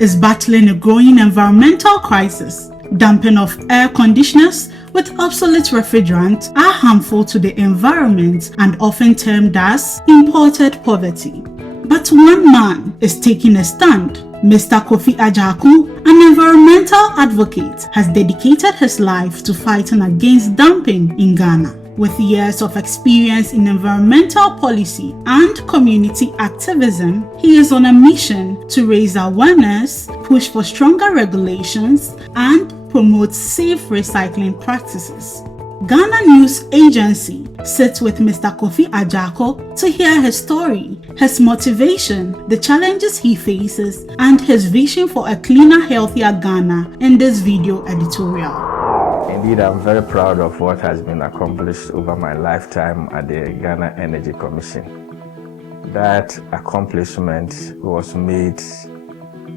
is battling a growing environmental crisis. Dumping of air conditioners with obsolete refrigerants are harmful to the environment and often termed as imported poverty. But one man is taking a stand. Mr. Kofi Ajaku, an environmental advocate, has dedicated his life to fighting against dumping in Ghana. With years of experience in environmental policy and community activism, he is on a mission to raise awareness, push for stronger regulations, and promote safe recycling practices. Ghana News Agency sits with Mr. Kofi Ajaku to hear his story, his motivation, the challenges he faces, and his vision for a cleaner, healthier Ghana in this video editorial. Indeed, I'm very proud of what has been accomplished over my lifetime at the Ghana Energy Commission. That accomplishment was made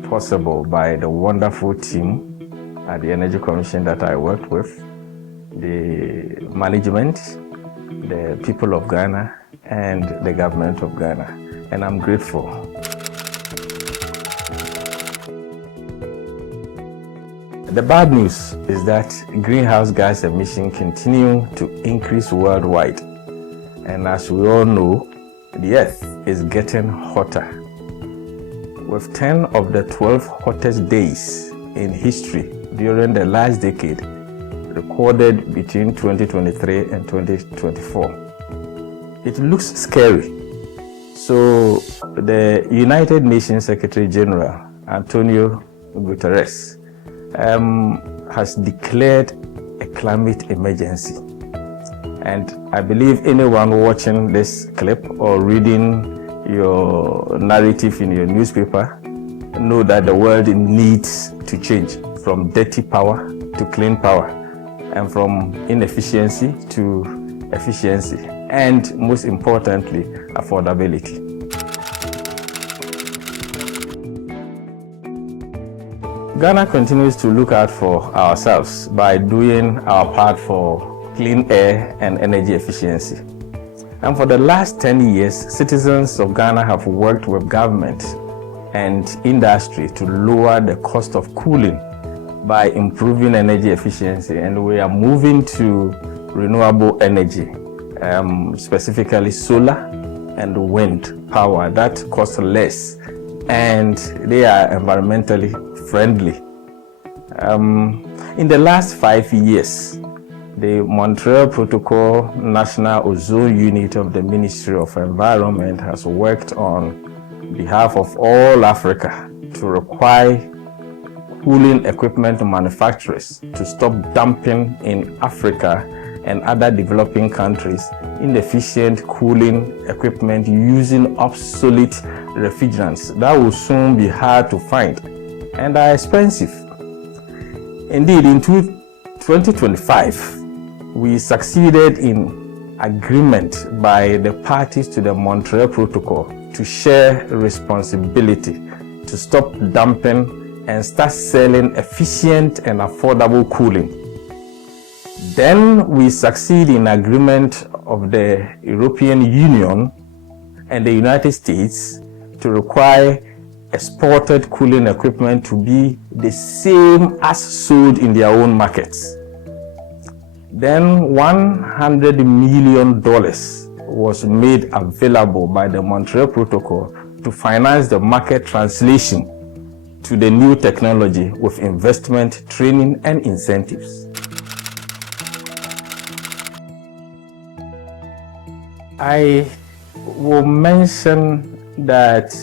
possible by the wonderful team at the Energy Commission that I worked with, the management, the people of Ghana, and the government of Ghana, and I'm grateful. The bad news is that greenhouse gas emissions continue to increase worldwide, and as we all know, the earth is getting hotter. With 10 of the 12 hottest days in history during the last decade recorded between 2023 and 2024. It looks scary. So the United Nations Secretary General, Antonio Guterres, has declared a climate emergency. And I believe anyone watching this clip or reading your narrative in your newspaper know that the world needs to change from dirty power to clean power, and from inefficiency to efficiency, and most importantly, affordability. Ghana continues to look out for ourselves by doing our part for clean air and energy efficiency. And for the last 10 years, citizens of Ghana have worked with government and industry to lower the cost of cooling by improving energy efficiency, and we are moving to renewable energy, specifically solar and wind power that cost less and they are environmentally friendly. In the last 5 years, the Montreal Protocol National Ozone Unit of the Ministry of Environment has worked on behalf of all Africa to require cooling equipment manufacturers to stop dumping in Africa and other developing countries inefficient cooling equipment using obsolete refrigerants that will soon be hard to find and are expensive. Indeed, in 2025, we succeeded in agreement by the parties to the Montreal Protocol to share responsibility to stop dumping and start selling efficient and affordable cooling. Then we succeed in agreement of the European Union and the United States to require exported cooling equipment to be the same as sold in their own markets. Then $100 million was made available by the Montreal Protocol to finance the market translation to the new technology with investment, training, and incentives. I will mention that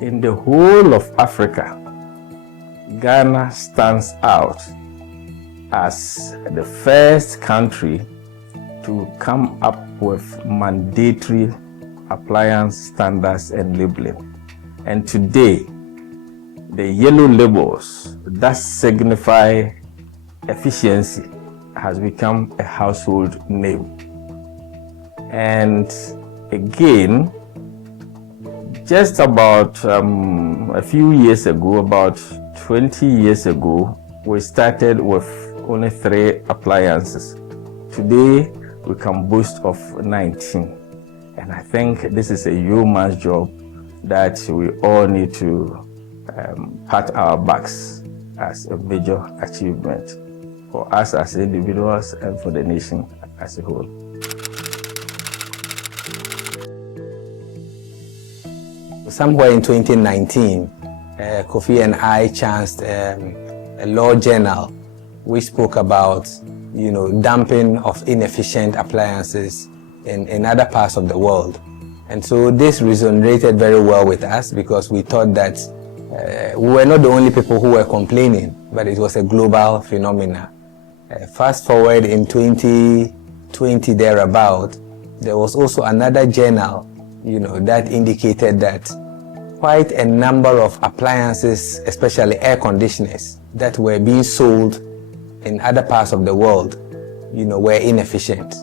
in the whole of Africa, Ghana stands out as the first country to come up with mandatory appliance standards and labeling. And today, the yellow labels that signify efficiency has become a household name. And again, just about a few years ago, about 20 years ago, we started with only 3 appliances. Today, we can boast of 19. And I think this is a yeoman's job that we all need to pat our backs as a major achievement for us as individuals and for the nation as a whole. Somewhere in 2019, Kofi and I chanced a law journal which spoke about, dumping of inefficient appliances in other parts of the world. And so this resonated very well with us because we thought that we were not the only people who were complaining, but it was a global phenomenon. Fast forward in 2020 thereabout, there was also another journal, that indicated that quite a number of appliances, especially air conditioners, that were being sold in other parts of the world, were inefficient.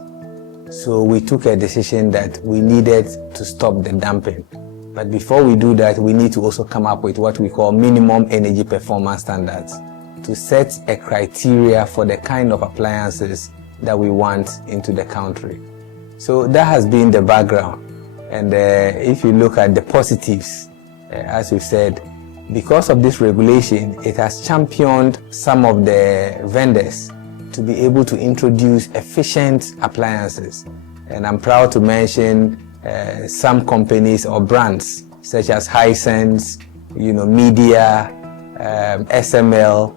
So we took a decision that we needed to stop the dumping. But before we do that, we need to also come up with what we call minimum energy performance standards to set a criteria for the kind of appliances that we want into the country. So that has been the background. And if you look at the positives, as we said, because of this regulation, it has championed some of the vendors to be able to introduce efficient appliances. And I'm proud to mention some companies or brands such as Hisense, Media, SML.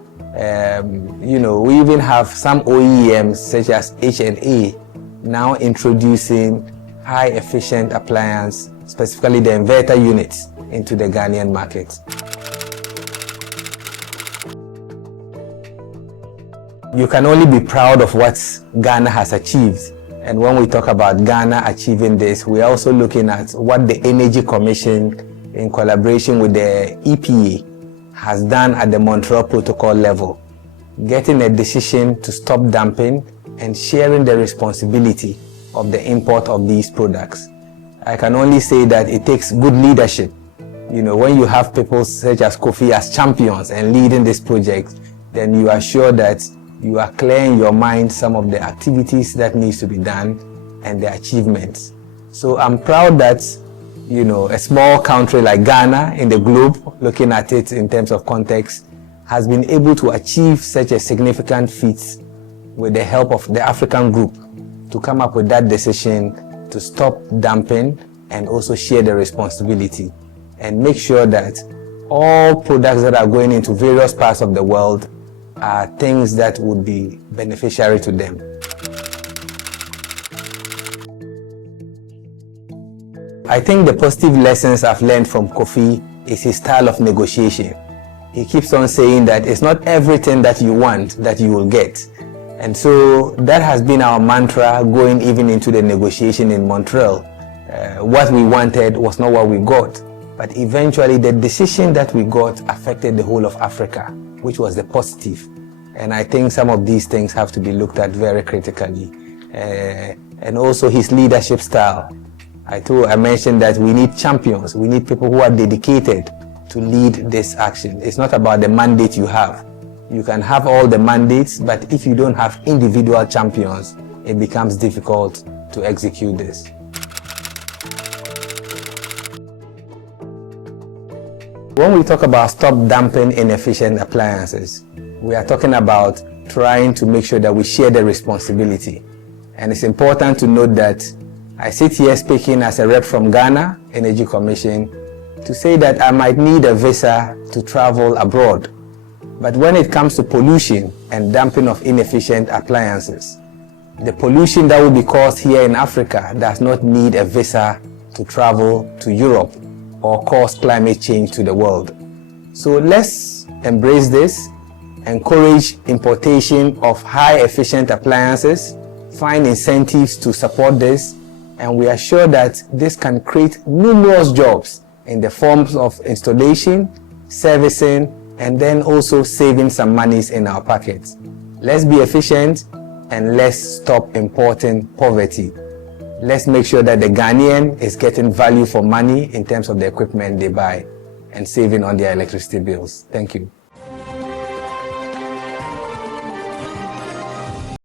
We even have some OEMs such as H&A now introducing high efficient appliance, specifically the inverter units, into the Ghanaian market. You can only be proud of what Ghana has achieved. And when we talk about Ghana achieving this, we are also looking at what the Energy Commission, in collaboration with the EPA, has done at the Montreal Protocol level, getting a decision to stop dumping and sharing the responsibility of the import of these products. I can only say that it takes good leadership. When you have people such as Kofi as champions and leading this project, then you are sure that you are clear in your mind some of the activities that needs to be done and the achievements. So I'm proud that, a small country like Ghana in the globe, looking at it in terms of context, has been able to achieve such a significant feat with the help of the African group to come up with that decision to stop dumping and also share the responsibility and make sure that all products that are going into various parts of the world are things that would be beneficiary to them. I think the positive lessons I've learned from Kofi is his style of negotiation. He keeps on saying that it's not everything that you want that you will get. And so that has been our mantra going even into the negotiation in Montreal. What we wanted was not what we got. But eventually the decision that we got affected the whole of Africa, which was the positive. And I think some of these things have to be looked at very critically. And also his leadership style. I mentioned that we need champions. We need people who are dedicated to lead this action. It's not about the mandate you have. You can have all the mandates, but if you don't have individual champions, it becomes difficult to execute this. When we talk about stop dumping inefficient appliances, we are talking about trying to make sure that we share the responsibility. And it's important to note that I sit here speaking as a rep from Ghana Energy Commission to say that I might need a visa to travel abroad. But when it comes to pollution and dumping of inefficient appliances, the pollution that will be caused here in Africa does not need a visa to travel to Europe or cause climate change to the world. So let's embrace this, encourage importation of high efficient appliances, find incentives to support this, and we are sure that this can create numerous jobs in the forms of installation, servicing, and then also saving some monies in our pockets. Let's be efficient and let's stop importing poverty. Let's make sure that the Ghanaian is getting value for money in terms of the equipment they buy and saving on their electricity bills. Thank you.